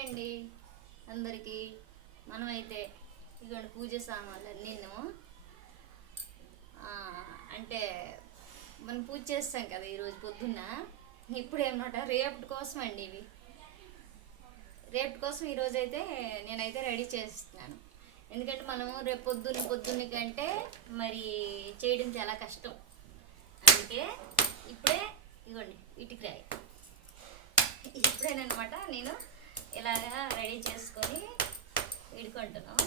Hi అండి అందరికీ. మనమైతే ఇదిగోండి పూజ సామాన్లు నేను అంటే మనం పూజ చేస్తాం కదా ఈరోజు పొద్దున్న. ఇప్పుడు ఏమన్నమాట రేపటి కోసం అండి ఇవి. రేపటి కోసం ఈరోజు అయితే నేనైతే రెడీ చేస్తున్నాను. ఎందుకంటే మనం రేపు పొద్దున్న కంటే మరి చేయడం చాలా కష్టం. అందుకే ఇప్పుడే ఇదిగోండి ఇటుకరాయి ఇప్పుడేనమాట నేను ఇలాగా రెడీ చేసుకొని ఇడుకుంటున్నాం.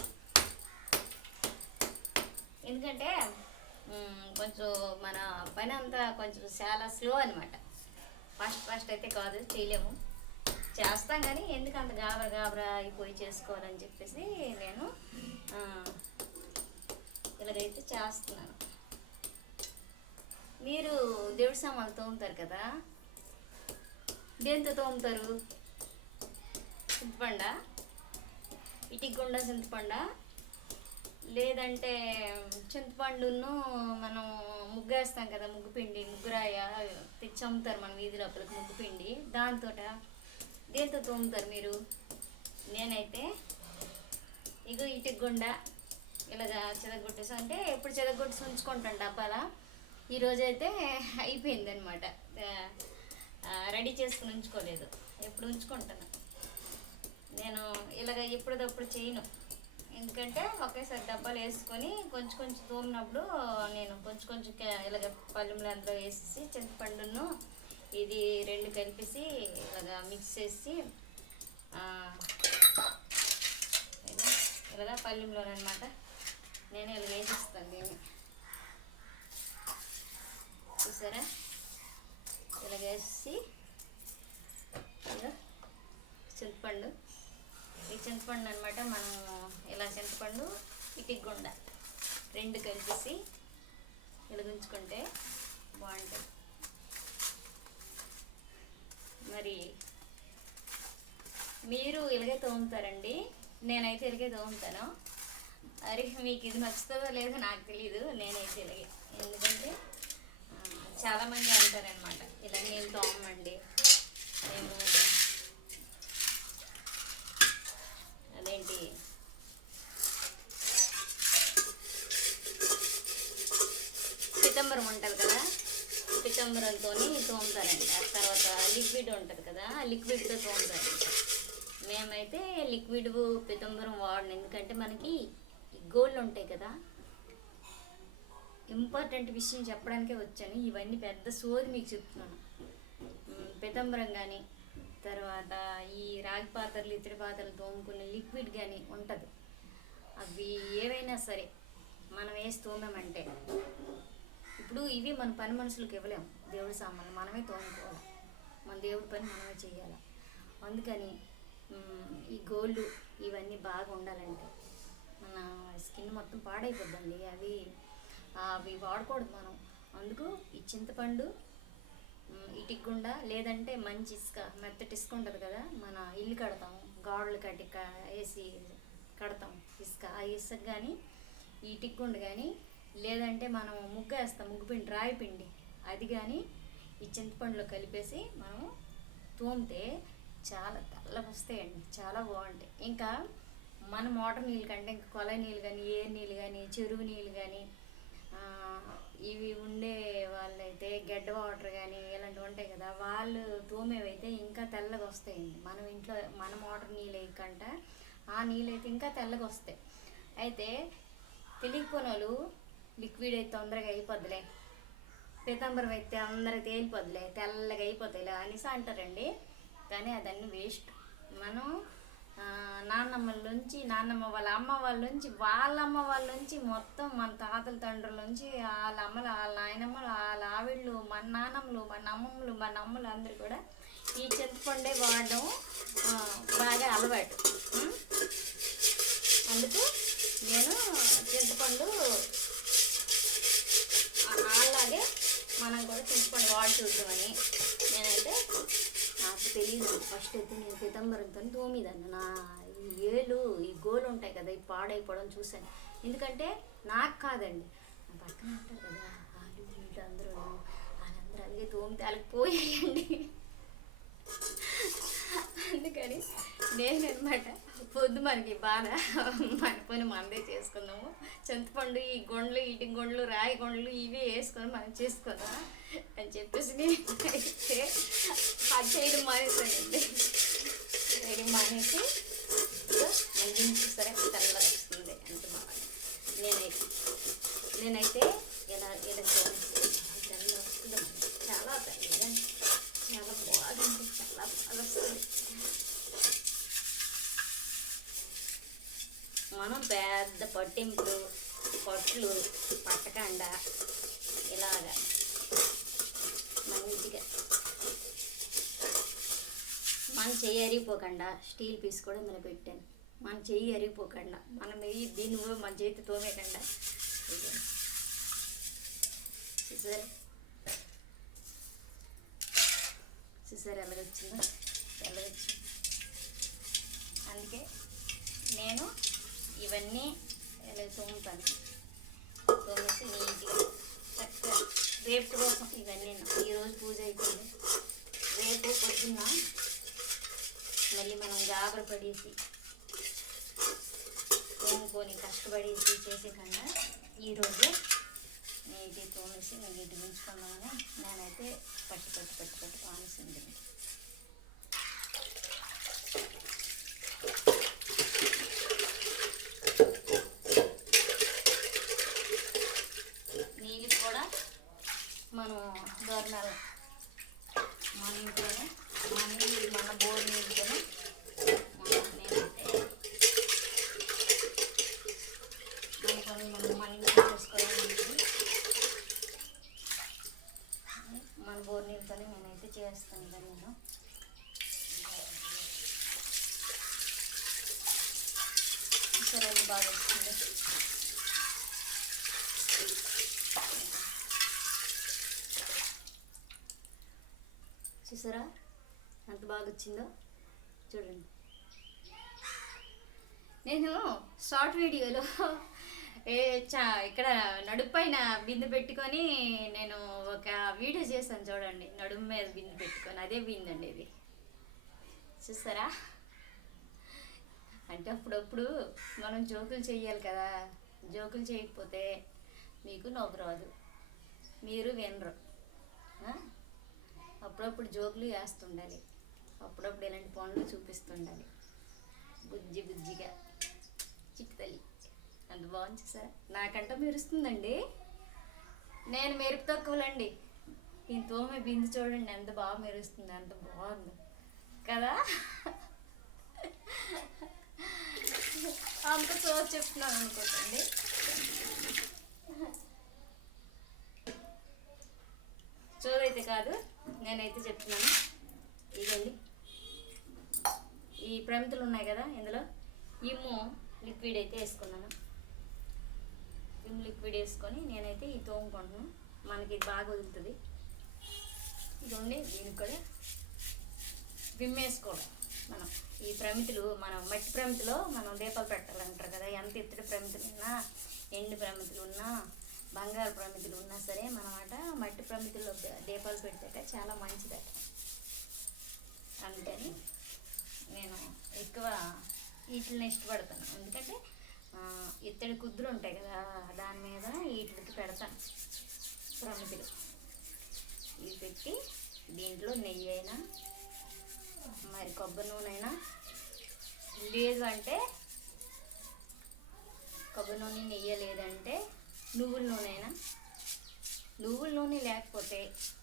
ఎందుకంటే కొంచెం మన పని అంతా కొంచెం చాలా స్లో అనమాట. ఫాస్ట్ అయితే కాదు, చేయలేము. చేస్తాం కానీ ఎందుకు అంత గాబరా అయిపోయి చేసుకోవాలని చెప్పేసి నేను ఇలాగైతే చేస్తున్నాను. మీరు దేవుడి సామాన్లు తోముతారు కదా, దేంతో తోముతారు? చింతపండ, ఇటిగుండ చింతపండ, లేదంటే చింతపండును మనం ముగ్గేస్తాం కదా, ముగ్గుపిండి ముగ్గురాయ తెచ్చి అమ్ముతారు మన వీధి లోపలికి ముగ్గుపిండి, దాంతో దేంతో తోముతారు మీరు? నేనైతే ఇగో ఇటుగుండ ఇలాగా చెదగొట్టేసి, అంటే ఎప్పుడు చెదగొట్టేసి ఉంచుకుంటాను డబ్బాలా. ఈరోజైతే అయిపోయింది అనమాట, రెడీ చేసుకుని ఉంచుకోలేదు. ఎప్పుడు ఉంచుకుంటాను నేను ఇలాగ ఎప్పుడప్పుడు చేయను. ఎందుకంటే ఒకేసారి డబ్బాలు వేసుకొని కొంచెం తోమినప్పుడు నేను కొంచెం ఇలాగ పళ్ళెంలో అందులో వేసేసి చింతపండును ఇది రెండు కలిపేసి ఇలాగ మిక్స్ చేసి ఇలాగ పళ్ళెంలోనమాట నేను ఇలాగ వేసిస్తాను. దీన్ని చూసారా, ఇలాగ వేసి చింతపండు, ఈ చింతపండు అనమాట మనం ఇలా చింతపండు ఇటిగుండ రెండు కలిపేసి ఇలా ఉంచుకుంటే బాగుంటుంది. మరి మీరు ఇలాగే తోముతారండి, నేనైతే ఇలాగే తోముతాను. అరే మీకు ఇది నచ్చుతుందో లేదో నాకు తెలీదు, నేనైతే ఇలాగే. ఎందుకంటే చాలామంది అంటారనమాట ఇలా నేను తోమండి, మేము అదేంటి పితంబరం ఉంటుంది కదా, పితంబరంతో తోముతారంట. తర్వాత లిక్విడ్ ఉంటుంది కదా, ఆ లిక్విడ్తో తోముతారంట. మేమైతే లిక్విడ్ పితంబరం వాడను, ఎందుకంటే మనకి గోళ్ళు ఉంటాయి కదా. ఇంపార్టెంట్ విషయం చెప్పడానికే వచ్చాను, ఇవన్నీ పెద్ద సోది మీకు చెప్తున్నాను. పితంబరం కానీ, తర్వాత ఈ రాగి పాత్రలు ఇతడి పాత్రలు తోముకునే లిక్విడ్ కానీ ఉంటుంది, అవి ఏవైనా సరే మనం వేసి తోమామంటే, ఇప్పుడు ఇవి మన పని మనుషులకు ఇవ్వలేము. దేవుడి సామాన్లు మనమే తోముకోవాలి, మన దేవుడి పని మనమే చేయాలి. అందుకని ఈ గోళ్ళు ఇవన్నీ బాగా ఉండాలంటే మన స్కిన్ మొత్తం పాడైపోద్దండి, అవి వాడకూడదు మనం. అందుకు ఈ చింతపండు ఇటిగుండ, లేదంటే మంచి ఇసుక, మెత్తటి ఇసుక ఉంటుంది కదా, మన ఇల్లు కడతాం గాడులు కట్టి వేసి కడతాం ఇసుక, ఆ ఇసుక కానీ ఈ ఇటిగుండ కానీ, లేదంటే మనం ముగ్గు వేస్తాం ముగ్గుపిండి రాయిపిండి, అది కానీ ఈ చింతపండులో కలిపేసి మనం తోమితే చాలా తెల్లగా వస్తాయండి, చాలా బాగుంటాయి. ఇంకా మన మోటార్ నీళ్ళు కంటే ఇంకా కొలాయి నీళ్ళు కానీ, ఏరు నీళ్ళు కానీ, చెరువు నీళ్ళు కానీ, ఇవి ఉండే వాళ్ళైతే గడ్డ వాటర్ కానీ ఇలాంటివి ఉంటాయి కదా, వాళ్ళు తోమేవైతే ఇంకా తెల్లగా వస్తాయండి. మనం ఇంట్లో మన మోటార్ నీళ్ళు కంట ఆ నీళ్ళు అయితే ఇంకా తెల్లగా వస్తాయి. అయితే తెలియకపోయిన వాళ్ళు లిక్విడ్ అయితే తొందరగా అయిపోద్దులే, పీతాంబరం అయితే అందరికి తేలిపోద్దులే, తెల్లగా అయిపోతాయి ఇలా అనేసి అంటారండి. కానీ అదన్నీ వేస్ట్. మనం నాన్నమ్మ వాళ్ళ అమ్మ వాళ్ళ నుంచి, వాళ్ళ అమ్మ వాళ్ళ నుంచి, మొత్తం మన తాతల తండ్రుల నుంచి, వాళ్ళ అమ్మలు, వాళ్ళ నాయనమ్మలు, వాళ్ళ ఆవిళ్ళు, మన నాన్నమ్మలు, మన అమ్మమ్మలు, మన అమ్మలు అందరూ కూడా ఈ చింతపండే వాడడం బాగా అలవాటు. అందుకు నేను చింతపండు అలాగే మనం కూడా చింతపండు వాడి చూద్దామని. నేనైతే నాకు తెలియదు, ఫస్ట్ అయితే నేను పితంబరంతో తోమిదాన్ని. నా ఈ ఏళ్ళు ఈ గోలు ఉంటాయి కదా, ఈ పాడైపోవడం చూశాను. ఎందుకంటే నాకు కాదండి, నా పక్కన ఉంటారు కదా వాళ్ళు వీళ్ళు అందరూ, వాళ్ళందరూ అలాగే తోమితే వాళ్ళకి పోయాయండి. అందుకని నేనమాట పొద్దు మనకి బాధ మన పని మనదే చేసుకుందాము, చింతపండు ఈ గొండ్లు ఇటు గొండ్లు రాయి గొండ్లు ఇవి వేసుకొని మనం చేసుకుందాం అని చెప్పేసి నేను అయితే అది చేయడం మానేసానండి. చేయడం మానేసి మళ్ళీ చూస్తారా తెల్లగా వస్తుంది అంత బాగా. నేనైతే ఇలా ఇలా తెల్ల వస్తుంది, చాలా తెల్లగా చాలా బాగుంది, చాలా బాగా వస్తుంది. మనం పెద్ద పట్టింపులు పొట్లు పట్టకుండా ఇలాగా మంచిగా మన చెయ్యి అరిగిపోకుండా స్టీల్ పీస్ కూడా ఇందులో పెట్టాను. మన చెయ్యి అరిగిపోకుండా మనం దీన్ని కూడా మన చేతి తోమేయకుండా చూసారు ఎలాగొచ్చిందో, ఎలాగొచ్చింది. అందుకే నేను ఇవన్నీ ఇలా తోముతాను, తోమేసి నీట్గా చక్కగా రేపు కోసం ఇవన్నీ. ఈరోజు పూజ అయిపోయింది, రేపు పొద్దున్న మళ్ళీ మనం గాబర పడేసి తోముకొని కష్టపడేసి చేసే కన్నా ఈరోజు నీట్గా తోమేసి నీట్గా ఉంచుకుందామని నేనైతే పట్టి పానేసింది. నీళ్ళు కూడా మనం దోరణాలు మన ఇంట్లోనే మన బోర్ నీళ్ళతోనే మన ఇంట్లో చేసుకోవాలి. మన బోర్ నీళ్ళతోనే నేనైతే చేస్తాను. నేను సరే బాగా వస్తుంది. చూసారా ఎంత బాగా వచ్చిందో చూడండి. నేను షార్ట్ వీడియోలో ఇక్కడ నడుము పైన బిందె పెట్టుకొని నేను ఒక వీడియో చేశాను చూడండి. నడుము మీద బిందె పెట్టుకొని అదే బిందె అండి ఇది. చూసారా, అంటే అప్పుడప్పుడు మనం జోకులు చేయాలి కదా. జోకులు చేయకపోతే మీకు నవ్వు రాదు, మీరు వినరు. అప్పుడప్పుడు జోకులు వేస్తుండాలి, అప్పుడప్పుడు ఇలాంటి పనులు చూపిస్తుండాలి. బుజ్జిగా చిట్టి తల్లి అంత బాగుంది సార్. నాకంట మెరుస్తుందండి, నేను మెరుపు తక్కువలండి. ఈ తోమే బిందు చూడండి ఎంత బాగా మెరుస్తుంది, అంత బాగుంది కదా. అంత చోటు చెప్తున్నాను అనుకోండి. చోదైతే కాదు, నేనైతే చెప్తున్నాను. ఇదండి ఈ ప్రమితులు ఉన్నాయి కదా, ఇందులో ఇమ్ము లిక్విడ్ అయితే వేసుకున్నాను. ఇమ్ము లిక్విడ్ వేసుకొని నేనైతే ఈ తోముకుంటున్నాను. మనకి ఇది బాగా వదులుతుంది. ఇదండి దీనికి కూడా విమ్ వేసుకోవడం. మనం ఈ ప్రమితులు మనం మట్టి ప్రమితిలో మనం దీపాలు పెట్టాలంటారు కదా. ఎంత ఇత్తడి ప్రమితులు ఉన్నా, ఎండు ప్రమితులు ఉన్నా, బంగారు ప్రమితులు ఉన్నా సరే మనమాట మట్టి ప్రమితుల్లో దీపాలు పెడితే చాలా మంచిదట. అందుకని నేను ఎక్కువ వీటిని ఇష్టపడతాను. ఎందుకంటే ఇత్తడి కుద్దులు ఉంటాయి కదా, దాని మీద వీటికి పెడతాను ప్రమితులు. ఇవి పెట్టి దీంట్లో నెయ్యి అయినా మరి కొబ్బరి నూనె అయినా, లేదు అంటే కొబ్బరి నూనె నెయ్యి లేదంటే నువ్వుల నూనె అయినా, నువ్వుల నూనె లేకపోతే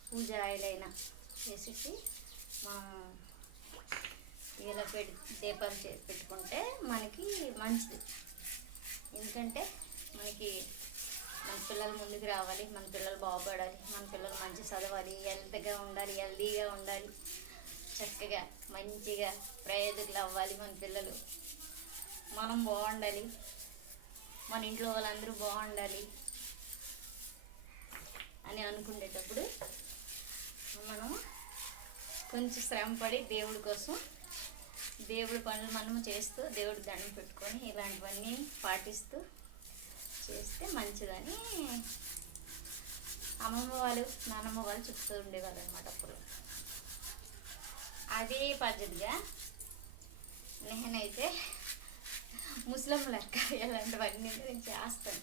పూజ ఆయిల్ అయినా వేసేసి ఇలా దీపాలు పెట్టుకుంటే మనకి మంచిది. ఎందుకంటే మనకి మన పిల్లలు ముందుకు రావాలి, మన పిల్లలు బాగుపడాలి, మన పిల్లలు మంచి చదవాలి, హెల్త్గా ఉండాలి, హెల్తీగా ఉండాలి, చక్కగా మంచిగా ప్రయోజకులు అవ్వాలి మన పిల్లలు. మనం బాగుండాలి, మన ఇంట్లో వాళ్ళందరూ బాగుండాలి అని అనుకునేటప్పుడు మనం కొంచెం శ్రమపడి దేవుడి కోసం దేవుడి పనులు మనము చేస్తూ దేవుడి దండం పెట్టుకొని ఇలాంటివన్నీ పాటిస్తూ చేస్తే మంచిదని అమ్మమ్మ వాళ్ళు నాన్నమ్మ వాళ్ళు చెప్తూ ఉండేవాళ్ళు అనమాట. అప్పుడు అదే పద్ధతిగా నేనైతే ముస్లిం లెక్క ఇలాంటివన్నీ నేను చేస్తాను.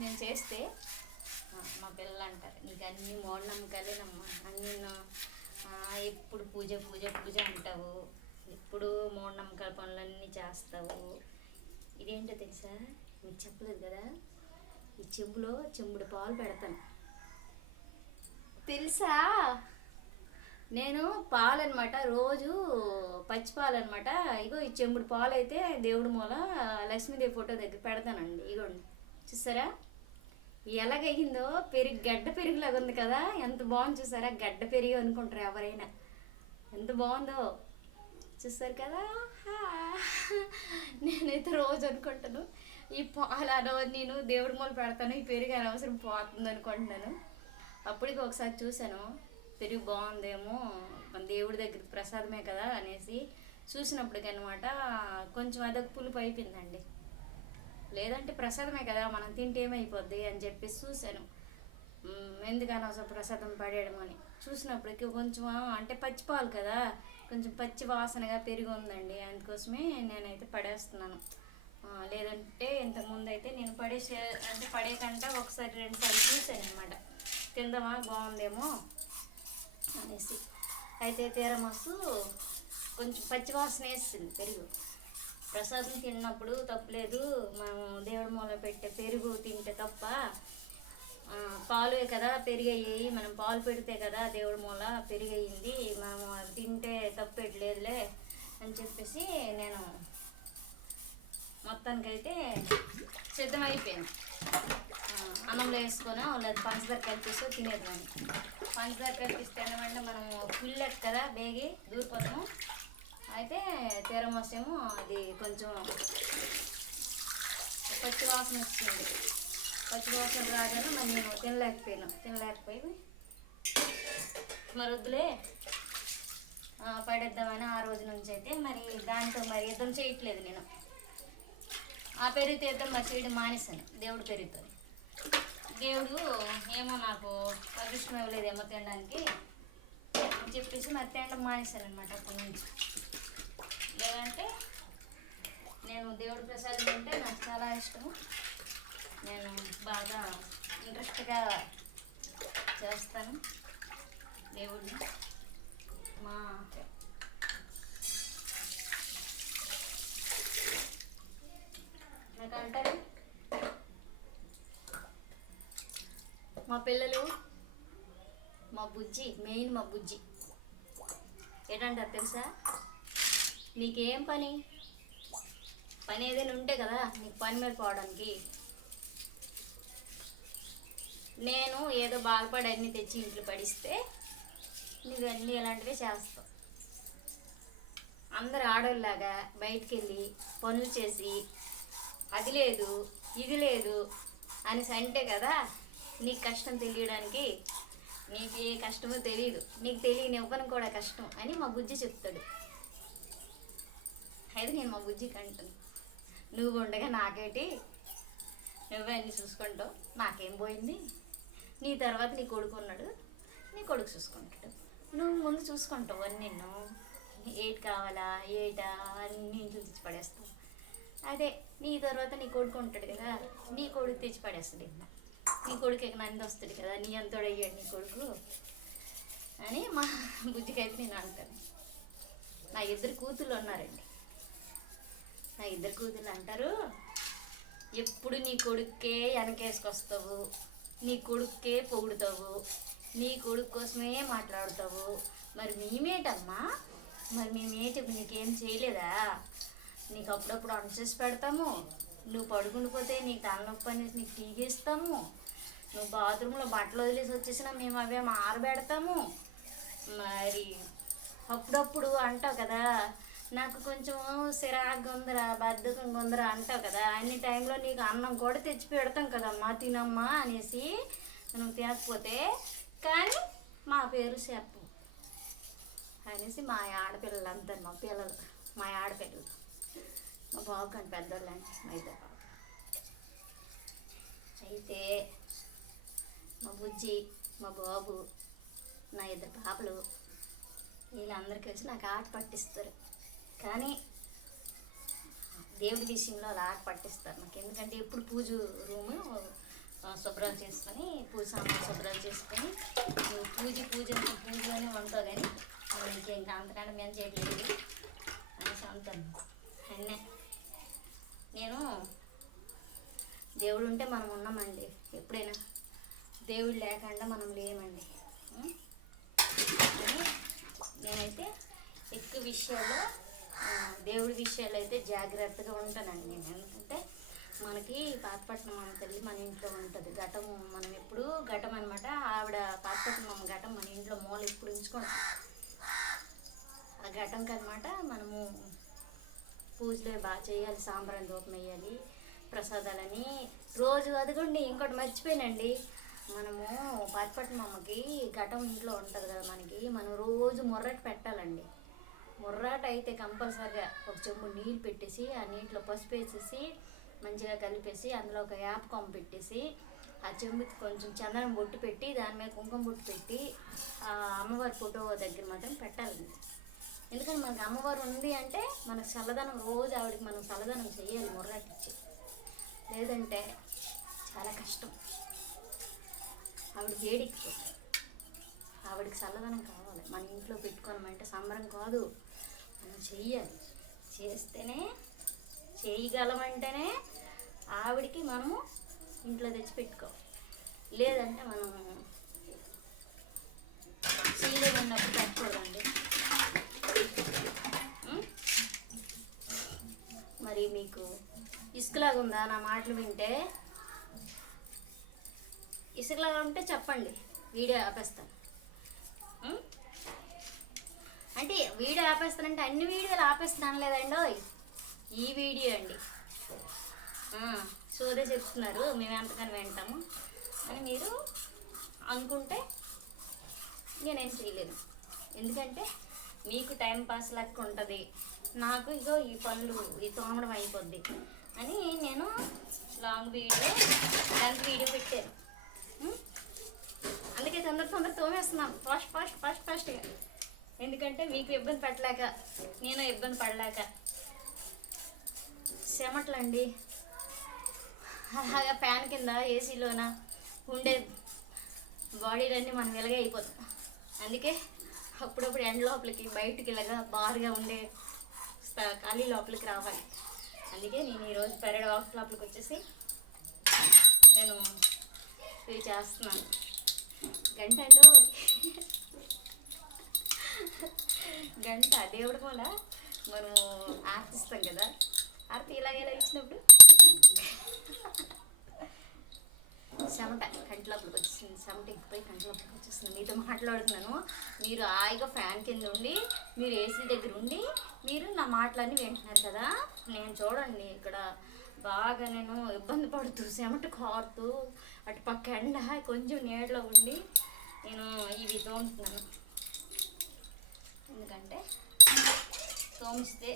నేను చేస్తే మా పిల్లలు అంటారు నీకు అన్ని మూఢనమ్మకాలేనమ్మా, అన్నీ ఎప్పుడు పూజ పూజ పూజ అంటావు, ఎప్పుడు మూఢనమ్మకాల పనులన్నీ చేస్తావు. ఇదేంటో తెలుసా, మీకు చెప్పలేదు కదా, ఈ చెంబులో చెంబుడు పాలు పెడతాను తెలుసా. నేను పాలు అనమాట, రోజు పచ్చి పాలు అనమాట. ఇగో ఈ చెంబుడు పాలు అయితే దేవుడి మూల లక్ష్మీదేవి ఫోటో దగ్గర పెడతానండి. ఇగోండి చూసారా ఎలాగయ్యిందో, గడ్డ పెరుగులాగా ఉంది కదా, ఎంత బాగుంది చూసారా. గడ్డ పెరుగు అనుకుంటారు ఎవరైనా, ఎంత బాగుందో చూస్తారు కదా. నేనైతే రోజు అనుకుంటాను ఈ పాలు నేను దేవుడి మూల పెడతాను, ఈ పెరుగు అనవసరం పోతుంది అనుకుంటున్నాను. అప్పటికి ఒకసారి చూశాను, పెరుగు బాగుందేమో మన దేవుడి దగ్గర ప్రసాదమే కదా అనేసి చూసినప్పటికనమాట కొంచెం అదొక పులుపు అయిపోయిందండి. లేదంటే ప్రసాదమే కదా మనం తింటే ఏమైపోద్ది అని చెప్పేసి చూశాను. ఎందుకని అసలు ప్రసాదం పడేయడం అని చూసినప్పటికీ కొంచెం అంటే పచ్చిపాలు కదా, కొంచెం పచ్చి వాసనగా పెరిగి ఉందండి. అందుకోసమే నేనైతే పడేస్తున్నాను. లేదంటే ఇంతకుముందు అయితే నేను పడేయకుండా ఒకసారి 2 సార్లు చూశాను అనమాట, తిందామా బాగుందేమో అనేసి. అయితే తీరమసు కొంచెం పచ్చి వాసన వేస్తుంది పెరుగు. ప్రసాదం తిన్నప్పుడు తప్పులేదు, మనం దేవుడి మూల పెట్టే పెరుగు తింటే తప్ప, పాలు కదా పెరిగయ్యాయి, మనం పాలు పెడితే కదా దేవుడి మూల పెరిగయింది, మనం అవి తింటే తప్పేట్లేదులే అని చెప్పేసి నేను మొత్తానికైతే సిద్ధమైపోయాను. అన్నంలో వేసుకొని లేదా పంచదార కలిపిస్తూ తినేదాన్ని. పంచదార కలిపిస్తే ఏమంటే మనం పుల్లెట్ కదా బేగి దూరిపోతాము. అయితే తీరమోసేమో అది కొంచెం పచ్చి వాసన వస్తుంది. పచ్చి వాసన రాగానే మరి నేను తినలేకపోయి మరి వద్దులే పడేద్దామని ఆ రోజు నుంచి అయితే మరి దాంతో మరి యుద్ధం చేయట్లేదు. నేను ఆ పెరుగు తీద్దాం మరి చేయడం మానేశాను దేవుడు పెరుగుతో. దేవుడు ఏమో నాకు అదృష్టం ఇవ్వలేదేమో తినడానికి అని చెప్పేసి మరి తినడం మానేశాను అనమాట అప్పటి నుంచి. లేదంటే నేను దేవుడి ప్రసాదం అంటే నాకు చాలా ఇష్టము. నేను బాగా ఇంట్రెస్ట్గా చేస్తాను దేవుడిని. నాకు అంటారు మా పిల్లలు, మా బుజ్జి, మెయిన్ మా బుజ్జి ఏంటంటారు తెలుసా, నీకేం పని ఏదైనా ఉంటే కదా నీకు పని మీద పోవడానికి. నేను ఏదో బాగుపడి అన్నీ తెచ్చి ఇంట్లో పడిస్తే నువ్వు అన్నీ ఇలాంటివే చేస్తావు. అందరు ఆడోళ్ళలాగా బయటికి వెళ్ళి పనులు చేసి అది లేదు ఇది లేదు అనేసి అంటే కదా నీకు కష్టం తెలియడానికి. నీకు ఏ కష్టమో తెలియదు, నీకు తెలియనివ్వను కూడా కష్టం అని మా బుజ్జి చెప్తాడు. అయితే నేను మా బుజ్జికి అంటాను, నువ్వు ఉండగా నాకేటి, నువ్వే అన్నీ చూసుకుంటావు, నాకేం పోయింది, నీ తర్వాత నీ కొడుకు ఉన్నాడు, నీ కొడుకు చూసుకుంటాడు, నువ్వు ముందు చూసుకుంటావు అని. నిన్ను ఏటి కావాలా ఏటా అన్నీ ఇంట్లో తెచ్చి పడేస్తావు. అదే నీ తర్వాత నీ కొడుకు ఉంటాడు కదా, నీ కొడుకు తెచ్చి పడేస్తాడు. నీ కొడుకు నంది వస్తాడు కదా, నీ అంతోడు అయ్యాడు నీ కొడుకు అని మా బుజ్జికైతే నేను అంటాను. నా 2 కూతుళ్ళు ఉన్నారండి. నా 2 కూతుళ్ళు అంటారు, ఎప్పుడు నీ కొడుక్కే వెనకేసుకొస్తావు, నీ కొడుక్కే పొగుడుతావు, నీ కొడుకు కోసమే మాట్లాడుతావు. మరి మేమేటమ్మా, మరి మేమేటి నీకేం చేయలేదా? నీకు అప్పుడప్పుడు అన్సేసి పెడతాము, నువ్వు పడుకుండిపోతే నీకు తలనొప్పి అనేసి నీకు తీగేస్తాము, నువ్వు బాత్రూంలో బట్టలు వదిలేసి వచ్చేసినా మేము అవేమో ఆరబెడతాము. మరి అప్పుడప్పుడు అంటావు కదా నాకు కొంచెం సిరాగ్గా ఉందిరా, బద్ధకంగా ఉందిరా అంటావు కదా, అన్ని టైంలో నీకు అన్నం కూడా తెచ్చి పెడతాం కదమ్మా తినమ్మా అనేసి. నువ్వు తినకపోతే కానీ మా పేరు చెప్పు అనేసి మా ఆడపిల్లలు అంటారు. మా పిల్లలు, మా ఆడపిల్లలు, మా బాబు కానీ పెద్దోళ్ళు అంటే మా 2 బాబు. అయితే మా బుజ్జి, మా బాబు, నా 2 పాపలు వీళ్ళందరూ కలిసి నాకు ఆట పట్టిస్తారు. కానీ దేవుడి విషయంలో అలా ఆట పట్టిస్తారు నాకు. ఎందుకంటే ఎప్పుడు పూజ రూము శుభ్రం చేసుకొని పూజ సామాన్ శుభ్రం చేసుకొని నువ్వు పూజలోనే ఉంటావు కానీ ఇంకా అంతకంటే మేము చేయట్లేదు అనేసి అంటాను. అన్నే నేను దేవుడు ఉంటే మనం ఉన్నామండి. ఎప్పుడైనా దేవుడు లేకుండా మనం లేమండి. నేనైతే ఎక్కువ విషయాల్లో దేవుడి విషయాలు అయితే జాగ్రత్తగా ఉంటానండి నేను. ఎందుకంటే మనకి పాతపట్నం అమ్మ తల్లి మన ఇంట్లో ఉంటుంది. ఘటం మనం ఎప్పుడు ఘటం అనమాట. ఆవిడ పాతపట్నం అమ్మ ఘటం మన ఇంట్లో మూల ఎప్పుడు ఉంచుకుంటాం. ఆ ఘటంకి అనమాట మనము పూజలు బాగా చేయాలి, సాంబ్రాణి ధూపం వేయాలి, ప్రసాదాలని రోజు. అదిగోండి ఇంకోటి మర్చిపోయానండి, మనము పాతపట్నం అమ్మకి ఘటం ఇంట్లో ఉంటుంది కదా మనకి, మనం రోజు మొర్రట పెట్టాలండి. మొర్రాట అయితే కంపల్సరిగా ఒక చెంబు నీళ్ళు పెట్టేసి ఆ నీటిలో పసుపు వేసేసి మంచిగా కలిపేసి అందులో ఒక యాపకొమ్మ పెట్టేసి ఆ చెంబుకి కొంచెం చందనం బొట్టు పెట్టి దాని మీద కుంకుమ బొట్టు పెట్టి ఆ అమ్మవారి ఫోటో దగ్గర మాత్రం పెట్టాలండి. ఎందుకంటే మనకి అమ్మవారు ఉంది అంటే మనకు చల్లదనం, రోజు ఆవిడకి మనం చల్లదనం చేయాలి మొర్రాటిచ్చి. లేదంటే చాలా కష్టం. ఆవిడ వేడికిపోతుంది. ఆవిడకి చల్లదనం కావాలి. మన ఇంట్లో పెట్టుకోనమంటే సంబరం కాదు, మనం చెయ్యాలి. చేస్తేనే చేయగలమంటేనే ఆవిడికి మనము ఇంట్లో తెచ్చి పెట్టుకోవాలి. లేదంటే మనం చేయలేదు ఉన్నప్పుడు పెట్టుకోదండి. మరి మీకు ఇసుకలాగా ఉందా నా మాటలు వింటే? ఇసుకలాగా ఉంటే చెప్పండి, వీడియో ఆపేస్తాను. అంటే వీడియో ఆపేస్తానంటే అన్ని వీడియోలు ఆపేస్తాను లేదండి, ఈ వీడియో అండి. సోదే చెప్తున్నారు మేము ఎంతకని వింటాము అని మీరు అనుకుంటే నేనేం చేయలేను. ఎందుకంటే మీకు టైం పాస్ లెక్క ఉంటుంది, నాకు ఇగో ఈ పనులు ఈ తోమడం అయిపోద్ది అని నేను లాంగ్ వీడియో దానికి వీడియో పెట్టాను. అందుకే తొందర తోమేస్తున్నాను ఫాస్ట్గా. ఎందుకంటే మీకు ఇబ్బంది పెట్టలేక, నేను ఇబ్బంది పడలేక. చెమటలండి అలాగా ఫ్యాన్ కింద ఏసీలోన ఉండే బాడీలన్నీ మనం వెలగే అయిపోతాం. అందుకే అప్పుడప్పుడు ఎండ లోపలికి బయటికి ఇలాగా బారుగా ఉండే ఖాళీ లోపలికి రావాలి. అందుకే నేను ఈరోజు పెరడ్ వాక్ లోపలికి వచ్చేసి నేను ఇవి చేస్తున్నాను. గంట దేవుడి మూల మనం ఆర్తిస్తాం కదా, ఆర్తి ఇలాగ ఇచ్చినప్పుడు చెమట కంటిలోపలికి వచ్చేసింది. చెమట ఎక్కిపోయి కంటిలోపలికి వచ్చేస్తుంది. మీతో మాట్లాడుతున్నాను, మీరు హాయిగా ఫ్యాన్ కింద ఉండి, మీరు ఏసీ దగ్గర ఉండి మీరు నా మాటలన్నీ వింటున్నారు కదా. నేను చూడండి ఇక్కడ బాగా నేను ఇబ్బంది పడుతూ చెమట కారుతూ అటు పక్క ఎండ కొంచెం నీడలో ఉండి నేను ఇవి తోముతున్నాను. ఎందుకంటే తోమిస్తే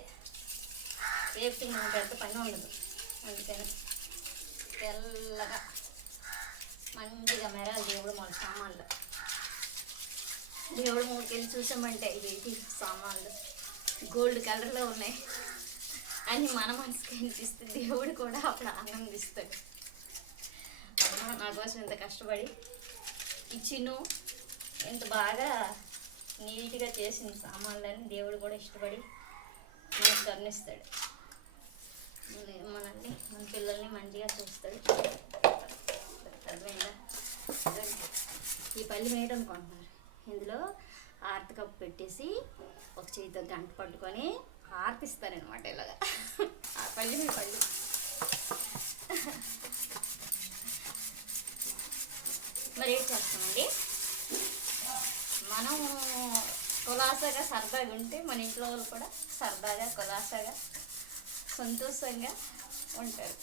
రేపు నేను పెద్ద పని ఉండదు. అందుకని తెల్లగా మంచిగా మెరాలి దేవుడు మూల సామాన్లు. దేవుడు మూలకి వెళ్ళి చూసామంటే ఇవి సామాన్లు గోల్డ్ కలర్లో ఉన్నాయి అని మన మనసుకి అనిపిస్తే దేవుడు కూడా అప్పుడు ఆనందిస్తాడు. అమ్మ నా కోసం ఇంత కష్టపడి ఇచ్చిను ఇంత బాగా నీట్గా చేసిన సామాన్లని దేవుడు కూడా ఇష్టపడి మనకు కరుణిస్తాడు. మనల్ని మన పిల్లల్ని మంచిగా చూస్తాడు. అర్థమైందా? ఈ పల్లి మేడ అనుకుంటున్నారు. ఇందులో ఆర్తి కప్పు పెట్టేసి ఒక చేతితో గంట పట్టుకొని ఆర్తిస్తారనమాట ఇలాగా. ఆ పల్లి మీ పళ్ళు మరి ఏం చేస్తామండి, మనం కులాసగా సరదాగా ఉంటే మన ఇంట్లో వాళ్ళు కూడా సరదాగా కులాసగా సంతోషంగా ఉంటారు.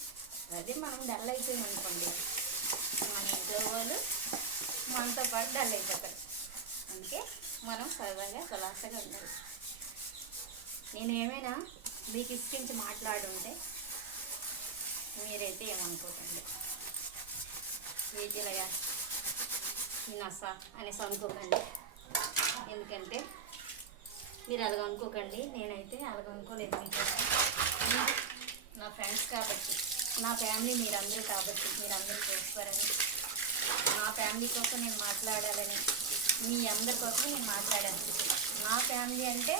అదే మనం డల్ అయిపోయింది అనుకోండి, మన ఇంట్లో వాళ్ళు మనతో పాటు డల్ అయిపోతారు. అందుకే మనం సరదాగా కులాసగా ఉండాలి. నేను ఏమైనా మీకు ఇష్టించి మాట్లాడుంటే మీరైతే ఏమనుకోకండి, వీటిలాగా నసా అనేసి అనుకోకండి. ఎందుకంటే మీరు అలాగ అనుకోకండి, నేనైతే అలాగ అనుకోలేదు. ఫ్రెండ్స్ కాబట్టి, నా ఫ్యామిలీ మీరందరూ కాబట్టి మీరందరూ చూస్తారని, నా ఫ్యామిలీ కోసం నేను మాట్లాడాలని, మీ అందరి కోసం నేను మాట్లాడాను. నా ఫ్యామిలీ అంటే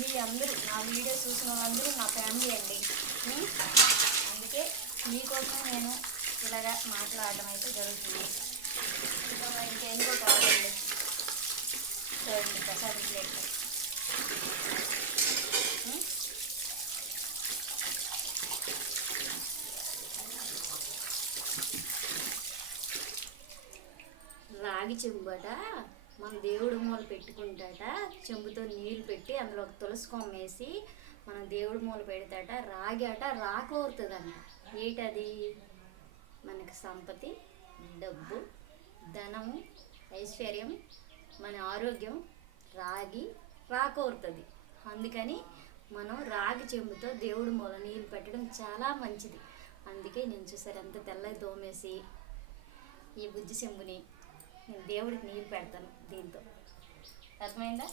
మీ అందరూ, నా వీడియో చూసిన వాళ్ళందరూ నా ఫ్యామిలీ అండి. అందుకే మీకోసం నేను ఇలాగా మాట్లాడడం అయితే జరుగుతుంది. ఇంకేందో కావాలండి. చూడండి ప్రసాదం ప్లేట్లు. రాగి చెంబట మన దేవుడి మూల పెట్టుకుంటాట. చెంబుతో నీళ్ళు పెట్టి అందులో ఒక తులసి కొమ్మ వేసి మనం దేవుడి మూల పెడతాట. రాగి అట రాకోరుతుందంట. ఏంటది? మనకి సంపత్తి, డబ్బు, ధనము, ఐశ్వర్యం, మన ఆరోగ్యం రాగి రాకోరుతుంది. అందుకని మనం రాగి చెంబుతో దేవుడి మూల నీళ్ళు పెట్టడం చాలా మంచిది. అందుకే నేను చూసారు అంత తెల్లగా దోమేసి ఈ బుజ్జి చెంబుని నేను దేవుడికి నీళ్ళు పెడతాను దీంతో. అర్థమైందా?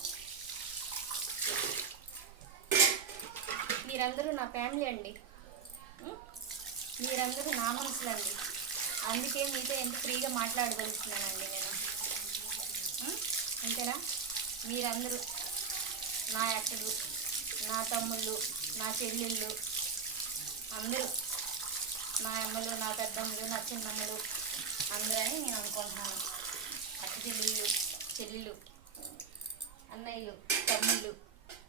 మీరందరూ నా ఫ్యామిలీ అండి. మీరందరూ నా మనుషులండి. అందుకే మీతో ఎంత ఫ్రీగా మాట్లాడగలుగుతున్నానండి నేను. అంతేనా? మీరందరూ నా అక్కలు, నా తమ్ముళ్ళు, నా చెల్లెళ్ళు, అందరూ నా అమ్మలు, నా పెద్దమ్మలు, నా చిన్నమ్మలు అందరని నేను అనుకుంటున్నాను. అక్క చెల్లెళ్ళు, అన్నయ్యలు, తమ్ముళ్ళు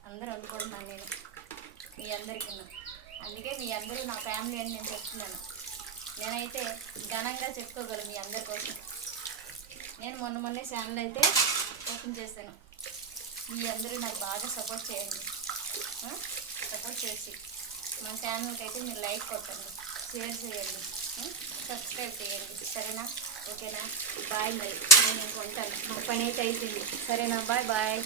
అందరూ అనుకుంటున్నాను నేను మీ అందరికీ. అందుకే మీ అందరూ నా ఫ్యామిలీ అని నేను చెప్తున్నాను. నేనైతే ఘనంగా చెప్పుకోగలను మీ అందరి కోసం. నేను మొన్నే ఛానల్ అయితే ఓపెన్ చేశాను. మీ అందరూ నాకు బాగా సపోర్ట్ చేయండి. సపోర్ట్ చేసి మన ఛానల్కి అయితే మీరు లైక్ కొట్టండి, షేర్ చేయండి, సబ్స్క్రైబ్ చేయండి. సరేనా? ఓకేనా? బాయ్. మరి నేను ఇంక ఉంటాను, మా పని అయితే అయిపోయింది. సరేనా? Bye bye.